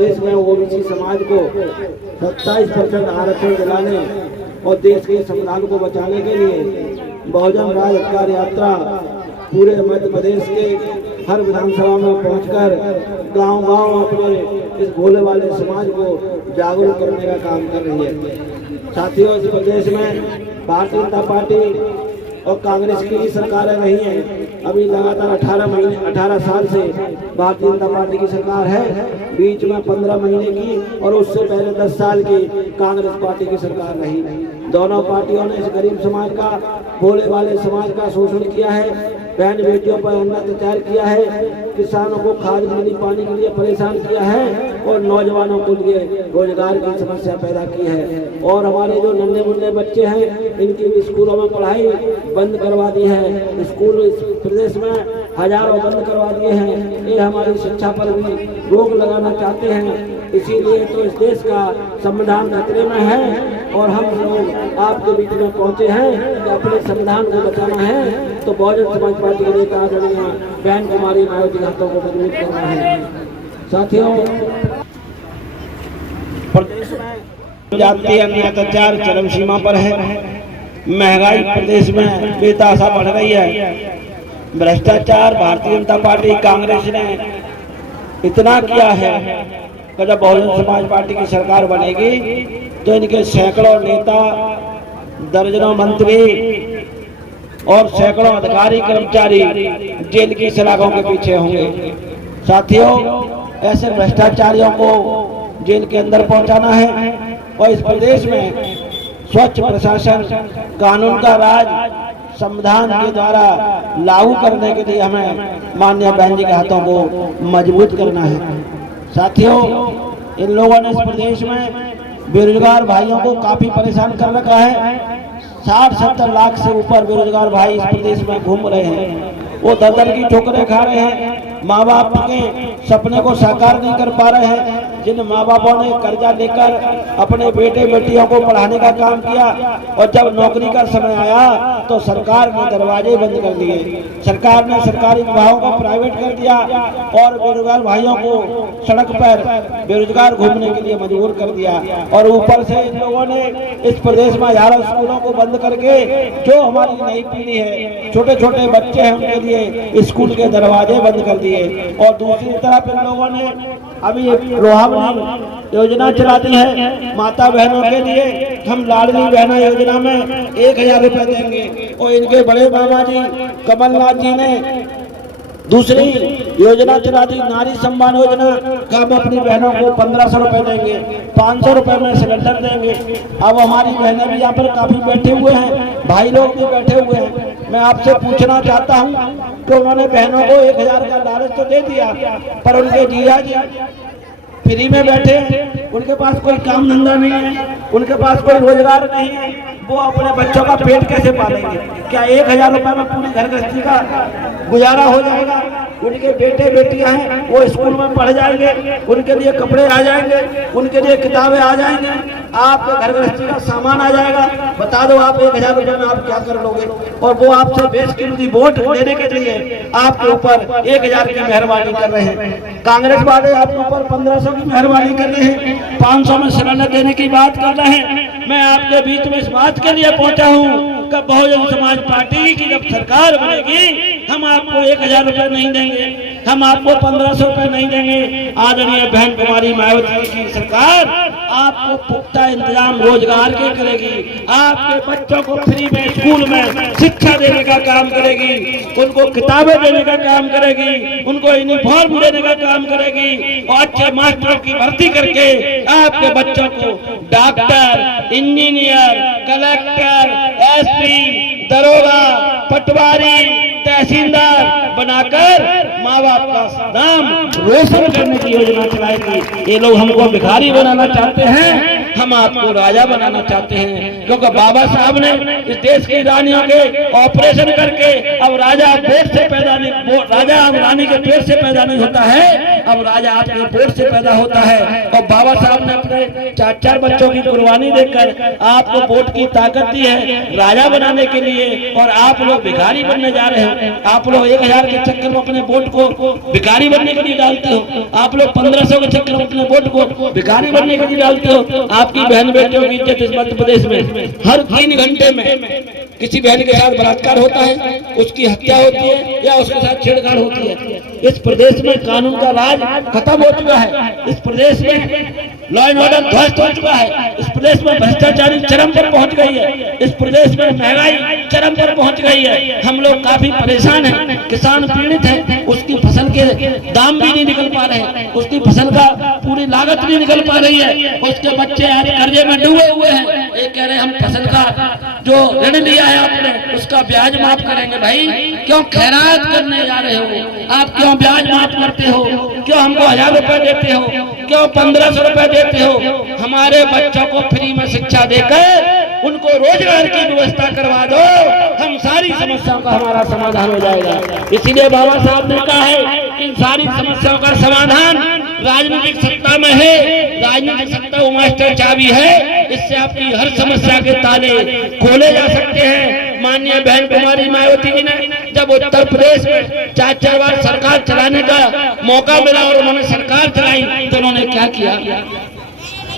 प्रदेश में ओबीसी समाज को 27% आरक्षण दिलाने और देश के संविधान को बचाने के लिए बहुजन राज अधिकार यात्रा पूरे मध्य प्रदेश के हर विधानसभा में पहुंचकर गांव-गांव अपने इस भोले वाले समाज को जागरूक करने का काम कर रही है। साथियों, इस प्रदेश में भारतीय जनता पार्टी और कांग्रेस की सरकारें रही हैं। अभी लगातार 18 साल से भारतीय जनता पार्टी की सरकार है, बीच में 15 महीने की और उससे पहले 10 साल की कांग्रेस पार्टी की सरकार रही। दोनों पार्टियों ने इस गरीब समाज का, भोले वाले समाज का शोषण किया है, बहन बेटियों पर अत्याचार किया है, किसानों को खाद बिजली पानी के लिए परेशान किया है और नौजवानों के लिए रोजगार की समस्या पैदा की है। और हमारे जो नन्हे मुन्ने बच्चे हैं, इनकी भी स्कूलों में पढ़ाई बंद करवा दी है। स्कूल इस प्रदेश में हजारों बंद करवा दिए हैं। ये हमारी शिक्षा पर भी रोक लगाना चाहते हैं। इसीलिए तो इस देश का संविधान खतरे में है और हम लोग आपके बीच में पहुंचे हैं कि अपने संविधान को बचाना है तो बहुजन समाज पार्टी के नेता आदरणीय बहन कुमारी मायावती के हाथों को मजबूत करना है। साथियों, प्रदेश में जातीय अत्याचार चरम सीमा पर है। महंगाई प्रदेश में बेतहाशा बढ़ रही है। भ्रष्टाचार भारतीय जनता पार्टी कांग्रेस ने इतना किया है कि जब बहुजन समाज पार्टी की सरकार बनेगी तो इनके सैकड़ों नेता, दर्जनों मंत्री और सैकड़ों अधिकारी कर्मचारी जेल की सलाखों के पीछे होंगे। साथियों, ऐसे भ्रष्टाचारियों को जेल के अंदर पहुंचाना है और इस प्रदेश में स्वच्छ प्रशासन, कानून का राज संविधान के द्वारा लागू करने के लिए हमें माननीय बहन जी के हाथों को मजबूत करना है। साथियों, इन लोगों ने इस प्रदेश में बेरोजगार भाइयों को काफी परेशान कर रखा है। 60-70 लाख से ऊपर बेरोजगार भाई इस प्रदेश में घूम रहे हैं। वो दर की ठोकरें खा रहे हैं। माँ बाप के सपने को साकार नहीं कर पा रहे हैं। जिन माँ बापों ने कर्जा लेकर अपने बेटे बेटियों को पढ़ाने का काम किया और जब नौकरी का समय आया तो सरकार ने दरवाजे बंद कर दिए। सरकार ने सरकारी विभागों को प्राइवेट कर दिया और बेरोजगार भाइयों को सड़क पर बेरोजगार घूमने के लिए मजबूर कर दिया। और ऊपर से इन लोगों ने इस प्रदेश में हजारों स्कूलों को बंद करके जो हमारी नई पीढ़ी है, छोटे छोटे बच्चे हैं, उनके लिए स्कूल के दरवाजे बंद कर दिए। और दूसरी तरफ इन लोगों ने अभी लोहावली योजना चला दी है माता बहनों के लिए। हम लाडली बहना योजना में 1000 रुपए देंगे और इनके बड़े मामा जी कमलनाथ जी ने दूसरी योजना चला दी, नारी सम्मान योजना। हम अपनी बहनों को 1500 रुपए देंगे, 500 रुपए में सिलेंडर देंगे। अब हमारी बहनें भी यहाँ पर काफी बैठे हुए हैं, भाई लोग भी बैठे हुए हैं। मैं आपसे पूछना चाहता हूँ कि उन्होंने बहनों को 1000 का लालच तो दे दिया, पर उनके जीजा जी फ्री में बैठे हैं, उनके पास कोई काम धंधा नहीं है, उनके पास कोई रोजगार नहीं है। वो अपने बच्चों का पेट कैसे पालेंगे? क्या 1000 रुपए में पूरी घर गृहस्थी का गुजारा हो जाएगा? उनके बेटे बेटियां हैं, वो स्कूल में पढ़ जाएंगे, उनके लिए कपड़े आ जाएंगे, उनके लिए किताबें आ जाएंगे, आपके घर गृहस्थी का सामान आ जाएगा। बता दो आप 1000 रुपए में आप क्या कर लोगे? और वो आपसे बेशकीमती वोट लेने के लिए आपके ऊपर 1000 की मेहरबानी कर रहे हैं। कांग्रेस वाले आपके ऊपर 1500 की मेहरबानी कर रहे हैं, 500 में सिलेंडर देने की बात कर रहे हैं। मैं आपके बीच में इस बात के लिए पहुंचा हूं कि बहुजन समाज पार्टी की जब सरकार बनेगी हम आपको 1000 रुपए नहीं देंगे, हम आपको 1500 रुपए नहीं देंगे। आदरणीय बहन कुमारी मायावती की सरकार आपको पुख्ता इंतजाम रोजगार के करेगी, आपके बच्चों को फ्री में स्कूल में शिक्षा देने का काम करेगी, उनको किताबें देने का काम करेगी, उनको यूनिफॉर्म देने का काम करेगी और अच्छे मास्टरों की भर्ती करके आपके बच्चों को डॉक्टर, इंजीनियर, कलेक्टर, एसपी, दरोगा, पटवारी, तहसीलदार बनाकर माँ बाप का नाम रोशन करने की योजना चलाएगी। ये लोग हमको भिखारी बनाना चाहते हैं, हम आपको राजा बनाना चाहते हैं, क्योंकि बाबा साहब ने इस देश की रानियों के ऑपरेशन करके अब राजा पेट से पैदा नहीं, राजा अब रानी के पेट से पैदा नहीं होता है, अब राजा आपके पेट से पैदा होता है। और बाबा साहब ने अपने 4 बच्चों की कुर्बानी देकर आपको वोट की ताकत दी है राजा बनाने के लिए, और आप लोग भिखारी बनने जा रहे हो। आप लोग 1000 के चक्कर में अपने वोट को भिखारी बनने के लिए डालते हो, आप लोग 1500 के चक्कर में अपने वोट को भिखारी बनने के लिए डालते हो। आपकी बहन बेटियों की इज्जत इस मध्य प्रदेश में हर 3 घंटे में किसी बहन के साथ बलात्कार होता है, उसकी हत्या होती है या उसके साथ छेड़छाड़ होती है। इस प्रदेश में कानून का राज खत्म हो चुका है, इस प्रदेश में लॉ एंड ऑर्डर ध्वस्त हो चुका है, इस प्रदेश में भ्रष्टाचारी चरम पर पहुंच गई है, इस प्रदेश में महंगाई चरम पर पहुंच गई है। हम लोग काफी परेशान हैं, किसान पीड़ित है, उसकी फसल के दाम भी नहीं निकल पा रहे, उसकी फसल का पूरी लागत नहीं निकल पा रही है, उसके बच्चे आज कर्जे में डूबे हुए हैं। ये कह रहे हम फसल का जो ऋण लिया है आपने उसका ब्याज माफ करेंगे। भाई क्यों खैरात करने जा रहे हो आप? क्यों ब्याज माफ करते हो? क्यों हमको 1000 रुपए देते हो? क्यों 1500 रुपए देते हो? हमारे बच्चों को फ्री में शिक्षा देकर उनको रोजगार की व्यवस्था करवा दो, हम सारी समस्याओं का हमारा समाधान हो जाएगा। इसीलिए बाबा साहब ने कहा है इन सारी समस्याओं का समाधान राजनीतिक सत्ता में है। राजनीतिक सत्ता वो मास्टर चाबी है, इससे आपकी हर समस्या के ताले खोले जा सकते हैं। माननीय बहन कुमारी मायावती जी ने जब उत्तर प्रदेश में 4 बार सरकार चलाने का मौका मिला और उन्होंने सरकार चलाई तो उन्होंने क्या किया?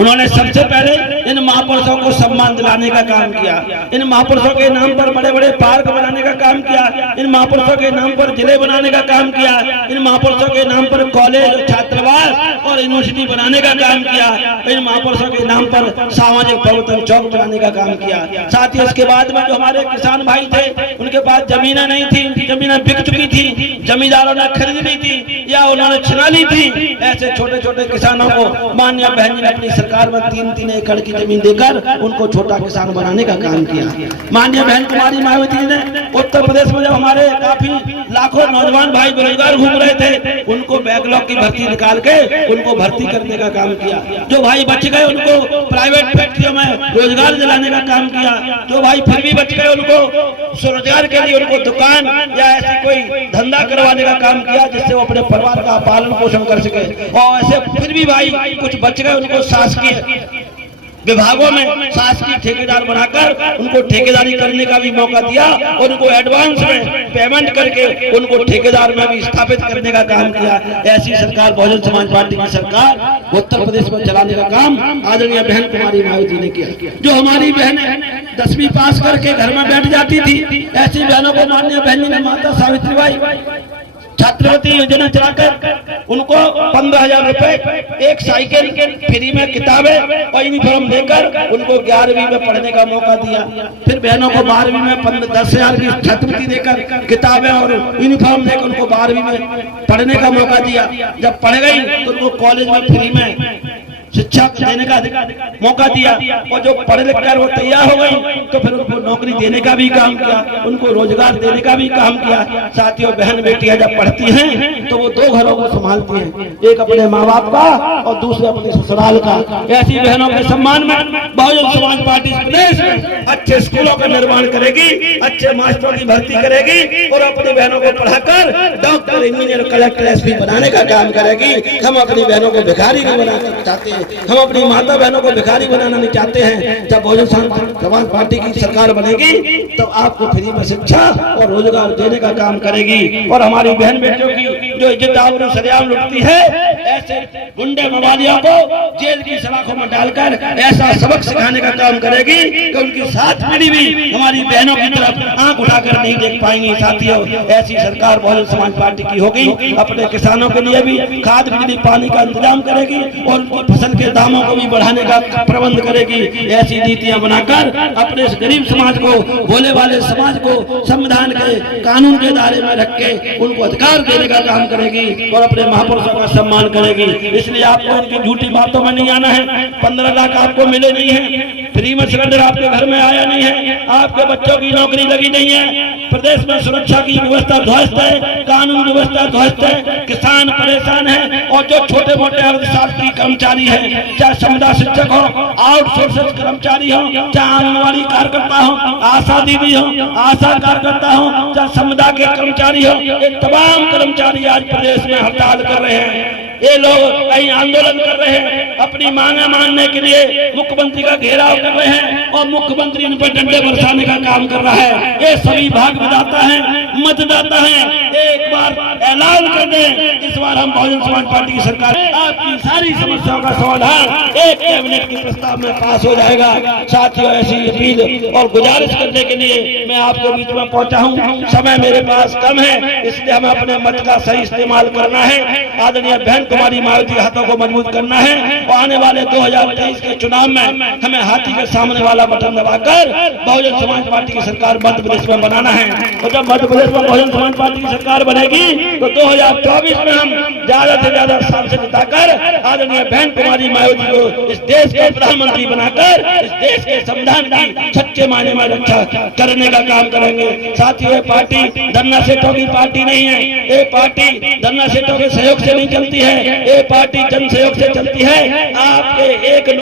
उन्होंने सबसे पहले इन महापुरुषों को सम्मान दिलाने का काम किया, इन महापुरुषों के नाम पर बड़े बड़े पार्क बनाने का काम किया, इन महापुरुषों के नाम पर जिले बनाने का काम किया, इन महापुरुषों के नाम पर कॉलेज, छात्रावास और यूनिवर्सिटी बनाने का काम किया, इन महापुरुषों के नाम पर सामाजिक परिवर्तन चौक बनाने का काम किया। साथ ही उसके बाद में जो हमारे किसान भाई थे उनके पास जमीनें नहीं थी, उनकी जमीनें बिक चुकी थी, जमींदारों ने खरीद ली थी या उन्होंने छिना ली थी, ऐसे छोटे छोटे किसानों को माननीय बहन जी ने अपनी सरकार में 3-3 एकड़ की जमीन देकर उनको छोटा किसान बनाने का काम किया। माननीय बहन कुमारी मायावती जी ने उत्तर प्रदेश में जब हमारे काफी लाखों नौजवान भाई बेरोजगार घूम रहे थे उनको बैकलॉग की भर्ती निकाल के उनको भर्ती करने का काम किया। जो भाई बच गए उनको प्राइवेट फैक्ट्रियों में रोजगार दिलाने का काम किया। जो भाई फिर भी बच गए उनको स्वरोजगार के लिए उनको दुकान या ऐसी कोई धंधा करवाने का काम किया जिससे वो अपने परिवार का पालन पोषण कर सके। और ऐसे फिर भी भाई कुछ बच गए उनको शासकीय विभागों में शासकीय ठेकेदार बनाकर उनको ठेकेदारी करने का भी मौका दिया और उनको एडवांस में पेमेंट करके उनको ठेकेदार में भी स्थापित करने का काम किया। ऐसी सरकार बहुजन समाज पार्टी की सरकार उत्तर प्रदेश में चलाने का काम आदरणीय बहन कुमारी मायावती ने किया। जो हमारी बहनें 10वीं पास करके घर में बैठ जाती थी ऐसी बहनों को माननीय बहन जी ने माता सावित्रीबाई छात्रवृत्ति योजना चलाकर उनको 15,000 रुपए, एक साइकिल, फ्री में किताबें और यूनिफॉर्म देकर उनको 11वीं में पढ़ने का मौका दिया। फिर बहनों को 12वीं में 10,000 की छात्रवृत्ति देकर किताबें और यूनिफॉर्म देकर उनको 12वीं में पढ़ने का मौका दिया। जब पढ़ गई तो उनको कॉलेज में फ्री में शिक्षा देने का मौका दिया और जो पढ़ लिख कर वो तैयार हो गई तो फिर उनको नौकरी देने का भी काम किया, उनको रोजगार देने का भी काम किया। साथियों बहन बेटियां जब पढ़ती हैं तो वो 2 घरों को संभालती हैं, एक अपने माँ बाप का और दूसरे अपने ससुराल का। ऐसी बहनों के सम्मान में बहुजन समाज पार्टी प्रदेश में अच्छे स्कूलों का निर्माण करेगी, अच्छे मास्टरों की भर्ती करेगी और अपनी बहनों को पढ़ाकर डॉक्टर, इंजीनियर, कलेक्टर, एसपी बनाने का काम करेगी। हम अपनी बहनों को भिखारी नहीं बनाना चाहते, हम अपनी माता बहनों को भिखारी बनाना नहीं चाहते हैं। जब बहुजन समाज पार्टी की सरकार बनेगी तो आपको फ्री में शिक्षा और रोजगार देने का काम करेगी और हमारी बहन बेटियों की जो इज्जत आबरू सरेआम लुटती है ऐसे गुंडे मवालियों को जेल की सलाखों में डालकर ऐसा सबक सिखाने का काम करेगी कि उनकी 7 पीढ़ी भी हमारी बहनों की तरफ आंख उठाकर नहीं देख पाएंगी। साथियों ऐसी सरकार बहुजन समाज पार्टी की होगी, अपने किसानों के लिए भी खाद, बिजली, पानी का इंतजाम करेगी और उनकी फसल के दामों को भी बढ़ाने का प्रबंध करेगी। ऐसी नीतियां बनाकर अपने इस गरीब समाज को, भोले वाले समाज को संविधान के कानून के दायरे में रख के उनको अधिकार देने का काम करेगी और अपने महापुरुषों का सम्मान करेगी। इसलिए आपको इनकी झूठी बातों में नहीं आना है। 15 लाख आपको मिले नहीं है, फ्री में सिलेंडर आपके घर में आया नहीं है, आपके बच्चों की नौकरी लगी नहीं है, प्रदेश में सुरक्षा की व्यवस्था ध्वस्त है, कानून व्यवस्था ध्वस्त है, किसान परेशान है और जो छोटे मोटे अर्थशास्त्री कर्मचारी हैं, चाहे समुदाय शिक्षक हो, आउटसोर्स कर्मचारी हो, चाहे आंगनबाड़ी कार्यकर्ता हो, आशा दीदी हो, आशा कार्यकर्ता हो, चाहे समुदाय के कर्मचारी हो, ये तमाम कर्मचारी आज प्रदेश में हड़ताल कर रहे हैं। ये लोग कहीं आंदोलन कर रहे हैं, अपनी मांगे मानने के लिए मुख्यमंत्री का घेराव कर रहे हैं और मुख्यमंत्री इन पर डंडे बरसाने का काम कर रहा है। ये सभी भाग विधाता है, मतदाता है, एक बार ऐलान कर दें, इस बार हम बहुजन समाज पार्टी की सरकार आपकी सारी समस्याओं का समाधान एक कैबिनेट के प्रस्ताव में पास हो जाएगा। साथियों, ऐसी अपील और गुजारिश करने के लिए मैं आपके बीच में पहुंचा हूं। समय मेरे पास कम है, इसलिए हमें अपने मत का सही इस्तेमाल करना है। आदरणीय बहन कुमारी मायावती के हाथों को मजबूत करना है और आने वाले 2023 के चुनाव में हमें हाथी के सामने वाला बटन दबाकर बहुजन समाज पार्टी की सरकार मध्य प्रदेश में बनाना है। और जब मध्य प्रदेश में बहुजन समाज पार्टी की सरकार बनेगी तो 2024 में हम ज्यादा से ज्यादा सांसद जिताकर आदरणीय बहन कुमारी मायावती को इस देश के प्रधानमंत्री बनाकर इस देश के संविधान की सच्चे मायने में रक्षा करने का काम करेंगे। साथियों, ये पार्टी धन्ना सेठों की पार्टी नहीं है, ये पार्टी धन्ना सेठों के सहयोग से नहीं चलती है, ये पार्टी जन सहयोग से चलती है। आपके एक